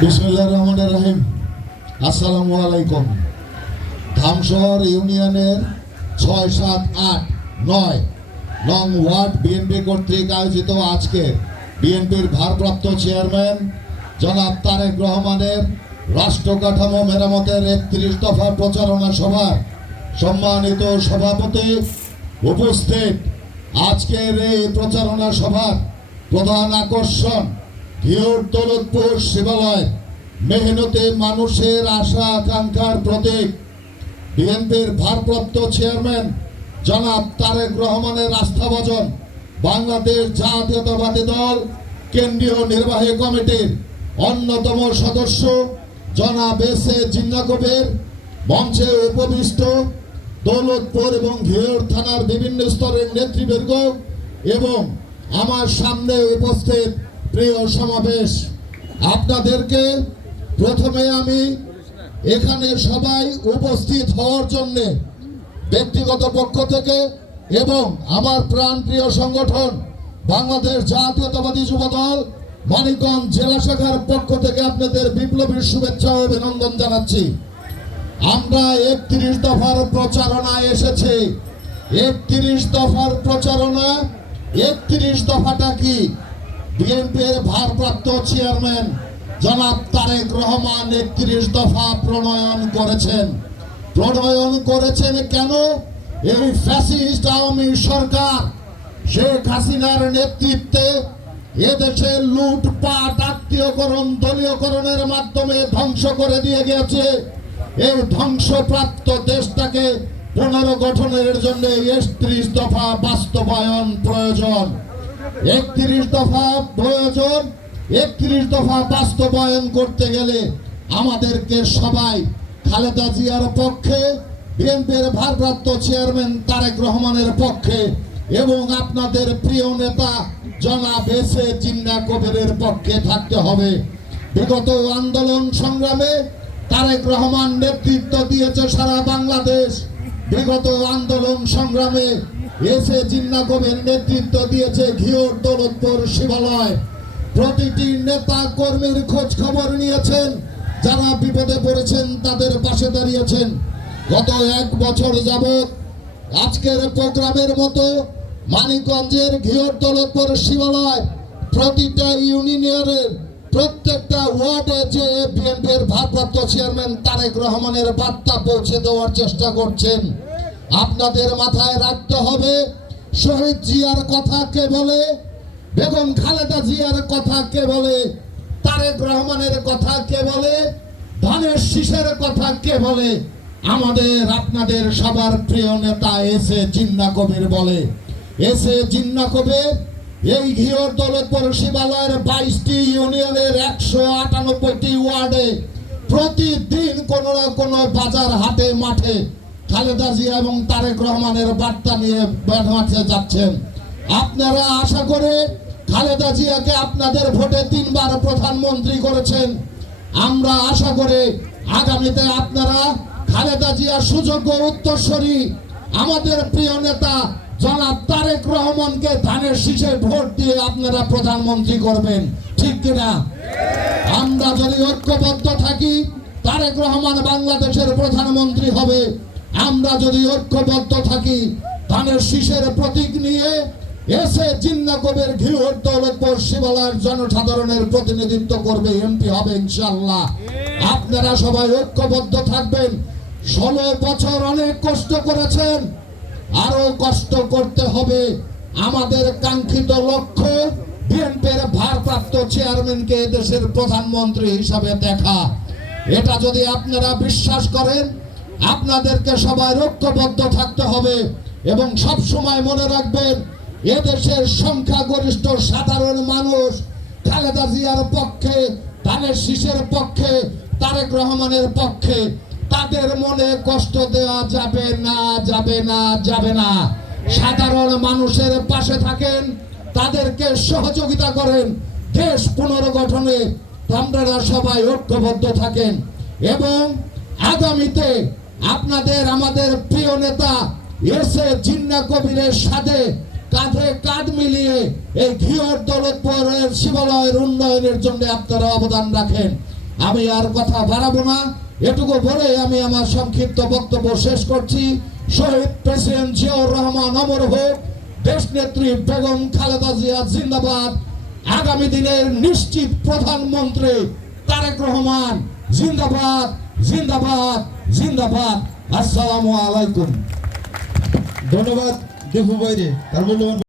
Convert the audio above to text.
বিসমিল্লাহির রহমানির রহিম। আসসালামু আলাইকুম। ধামশহর ইউনিয়নের ৬, ৭, ৮, ৯ নং ওয়ার্ড বিএনপি কর্তৃক আয়োজিত আজকে বিএনপির ভারপ্রাপ্ত চেয়ারম্যান জনাব তারেক রহমানের রাষ্ট্র কাঠামো মেরামতের ৩১ দফা প্রচারণা সভার সম্মানিত সভাপতি উপস্থিত। আজকের এই প্রচারণা সভার প্রধান আকর্ষণ ঘিওর দৌলতপুর শিবালয়, মেহনতি মানুষের আশা আকাঙ্ক্ষার প্রতীক বিএনপির ভারপ্রাপ্ত চেয়ারম্যান জনাব তারেক রহমানের আস্থাভাজন বাংলাদেশ জাতীয়তাবাদী দল কেন্দ্রীয় নির্বাহী কমিটির অন্যতম সদস্য জনাব এস.এ. জিন্নাহ কবির, মঞ্চে উপবিষ্ট দৌলতপুর এবং ঘিওর থানার বিভিন্ন স্তরের নেতৃবৃন্দ এবং আমার সামনে উপস্থিত প্রিয় সমাবেশ, আপনাদেরকে প্রথমে আমি এখানে সবাই উপস্থিত হওয়ার জন্য ব্যক্তিগত পক্ষ থেকে এবং আমার প্রাণপ্রিয় সংগঠন বাংলাদেশ জাতীয়তাবাদী যুবদল মানিকগঞ্জ জেলা শাখার পক্ষ থেকে আপনাদের বিপ্লবী শুভেচ্ছা ও অভিনন্দন জানাচ্ছি। আমরা ৩১ দফার প্রচারণায় এসেছি। ৩১ দফার প্রচারণা। ৩১ দফাটা কি? বিএনপির ভারপ্রাপ্ত চেয়ারম্যান জনাব তারেক রহমান ৩১ দফা প্রণয়ন করেছেন কেন? এই ফ্যাসিস্ট আওয়ামী সরকার শেখ হাসিনার নেতৃত্বে এদেশে লুটপাট, আত্মীয়করণ, দলীয়করণের মাধ্যমে ধ্বংস করে দিয়ে গেছে। এই ধ্বংসপ্রাপ্ত দেশটাকে পুনর্গঠনের জন্য ৩১ দফা বাস্তবায়ন প্রয়োজন। ৩১ দফা প্রয়োজন। ৩১ দফা বাস্তবায়ন করতে গেলে আমাদেরকে সবাই খালেদা জিয়ার পক্ষে, বিএনপির ভারপ্রাপ্ত চেয়ারম্যান তারেক রহমানের পক্ষে এবং আপনাদের প্রিয় নেতা জনাব এস.এ. জিন্নাহ কবিরের পক্ষে থাকতে হবে। বিগত আন্দোলন সংগ্রামে তারেক রহমান নেতৃত্ব দিয়েছে সারা বাংলাদেশ। বিগত আন্দোলন সংগ্রামে এস.এ. জিন্নাহ কবির নেতৃত্ব দিয়েছে ঘিওর দৌলতপুর শিবালয়। প্রতিটি নেতা কর্মীর খোঁজ খবর নিয়েছেন, যারা বিপদে পড়েছেন তাদের পাশে দাঁড়িয়েছেন। গত ১ বছর যাবত আজকের প্রোগ্রামের মতো মানিকগঞ্জের ঘিওর দৌলতপুর শিবালয় প্রতিটা ইউনিয়নের প্রত্যেকটা ওয়ার্ডে যে বিএনপির ভারপ্রাপ্ত চেয়ারম্যান তারেক রহমানের বার্তা পৌঁছে দেওয়ার চেষ্টা করছেন। আপনাদের মাথায় রাখতে হবে শহীদ জিয়ার কথা কে বলে, বেগম খালেদা জিয়ার কথা কে বলে, তারেক রহমানের কথা কে বলে, ধানের শীষের কথা কে বলে? আমাদের আপনাদের সবার প্রিয় নেতা এস.এ. জিন্নাহ কবির বলে। এস.এ. জিন্নাহ কবির এই ঘিওর দৌলতপুর শিবালয়ের 22টি ইউনিয়নের 198টি ওয়ার্ডে প্রতিদিন কোনো না কোনো বাজার, হাটে, মাঠে খালেদা জিয়া এবং তারেক রহমানের বার্তা নিয়ে মাঠে যাচ্ছেন। আপনারা আশা করে খালেদা জিয়াকে আপনাদের ভোটে ৩ বার প্রধানমন্ত্রী করেছেন। আমরা আশা করে আগামীতে আপনারা খালেদা জিয়ার সুযোগ্য উত্তরসূরি আমাদের প্রিয় নেতা জনাব তারেক রহমানকে ধানের শীষে ভোট দিয়ে আপনারা প্রধানমন্ত্রী করবেন, ঠিক কিনা? আমরা যদি ঐক্যবদ্ধ থাকি তারেক রহমান বাংলাদেশের প্রধানমন্ত্রী হবে। আমরা যদি ঐক্যবদ্ধ থাকি ধানের শীষের প্রতীক নিয়ে এস.এ. জিন্নাহ কবির ঘিওর দৌলতপুর শিবালয়ের জনসাধারণের প্রতিনিধিত্ব করবে, এমপি হবে ইনশাআল্লাহ। আপনারা সবাই ঐক্যবদ্ধ থাকবেন। 16 বছর অনেক কষ্ট করেছেন, আরো কষ্ট করতে হবে। আমাদের কাঙ্ক্ষিত লক্ষ্য বিএনপির ভারপ্রাপ্ত চেয়ারম্যানকে দেশের প্রধানমন্ত্রী হিসাবে দেখা। এটা যদি আপনারা বিশ্বাস করেন, আপনাদেরকে সবাই ঐক্যবদ্ধ থাকতে হবে এবং সব সময় মনে রাখবেন এদেশের সংখ্যাগরিষ্ঠ সাধারণ মানুষ খালেদা জিয়ার পক্ষে, ধানের শীষের পক্ষে, তারেক রহমানের পক্ষে। তাদের মনে কষ্ট দেওয়া যাবে না, যাবে না, যাবে না। সাধারণ মানুষের পাশে থাকেন, তাদেরকে সহযোগিতা করেন। দেশ পুনর্গঠনে আপনারা সবাই ঐক্যবদ্ধ থাকেন এবং আগামীতে আপনাদের আমাদের প্রিয় নেতা এস.এ. জিন্নাহ কবিরের সাথে কাঁধে কাঁধ মিলিয়ে এই ঘিওর দৌলতপুরের শিবালয়ের উন্নয়নের জন্য আপনারা অবদান রাখেন। আমি আর কথা বাড়াবো না, এটুকু বলে আমি আমার সংক্ষিপ্ত বক্তব্য শেষ করছি। শহীদ প্রেসিডেন্ট জিয়াউর রহমান অমর হোক, দেশনেত্রী বেগম খালেদা জিয়া জিন্দাবাদ, আগামী দিনের নিশ্চিত প্রধানমন্ত্রী তারেক রহমান জিন্দাবাদ, জিন্দাবাদ, জিন্দাবাদ। আসসালামু আলাইকুম। ধন্যবাদ দীপু ভাইরে তার মূল্যবান